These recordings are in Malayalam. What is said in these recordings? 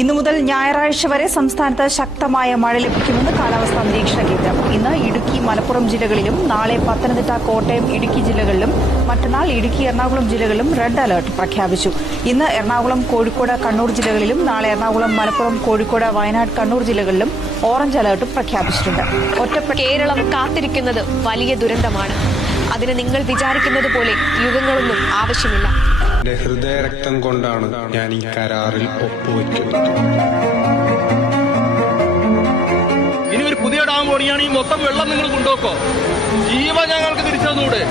ഇന്നു മുതൽ ഞായറാഴ്ച വരെ സംസ്ഥാനത്ത് ശക്തമായ മഴ ലഭിക്കുമെന്ന് കാലാവസ്ഥാ നിരീക്ഷണ കേന്ദ്രം. ഇന്ന് ഇടുക്കി, മലപ്പുറം ജില്ലകളിലും നാളെ പത്തനംതിട്ട, കോട്ടയം, ഇടുക്കി ജില്ലകളിലും മറ്റന്നാൾ ഇടുക്കി, എറണാകുളം ജില്ലകളിലും റെഡ് അലർട്ട് പ്രഖ്യാപിച്ചു. ഇന്ന് എറണാകുളം, കോഴിക്കോട്, കണ്ണൂർ ജില്ലകളിലും നാളെ എറണാകുളം, മലപ്പുറം, കോഴിക്കോട്, വയനാട്, കണ്ണൂർ ജില്ലകളിലും ഓറഞ്ച് അലർട്ടും പ്രഖ്യാപിച്ചിട്ടുണ്ട്. കേരളം കാത്തിരിക്കുന്നത് വലിയ ദുരന്തമാണ്. അതിന് നിങ്ങൾ വിചാരിക്കുന്നത് പോലെ യുഗങ്ങളൊന്നും ആവശ്യമില്ല. എന്റെ ഹൃദയരക്തം കൊണ്ടാണ് ഞാൻ ഈ കരാറിൽ ഒപ്പുവെക്കുന്നത്. ഇനി ഒരു പുതിയ ഡാം പണിയാണ്. ഈ മൊത്തം വെള്ളം നിങ്ങൾ കൊണ്ടുപോക്കോ. ജീവൻ ഞങ്ങൾക്ക് തിരിച്ചു തന്നൂടെ?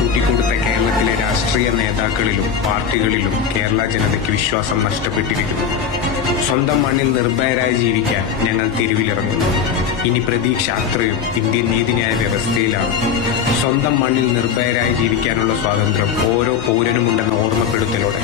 കൂട്ടിക്കൊടുത്ത കേരളത്തിലെ രാഷ്ട്രീയ നേതാക്കളിലും പാർട്ടികളിലും കേരള ജനതയ്ക്ക് വിശ്വാസം നഷ്ടപ്പെട്ടിരിക്കുന്നു. സ്വന്തം മണ്ണിൽ നിർഭയരായി ജീവിക്കാൻ ഞങ്ങൾ തെരുവിലിറങ്ങുന്നു. ഇനി പ്രതീക്ഷ അത്രയും ഇന്ത്യൻ നീതിന്യായ വ്യവസ്ഥയിലാണ്. സ്വന്തം മണ്ണിൽ നിർഭയരായി ജീവിക്കാനുള്ള സ്വാതന്ത്ര്യം ഓരോ പൗരനുമുണ്ടെന്ന ഓർമ്മപ്പെടുത്തലോടെ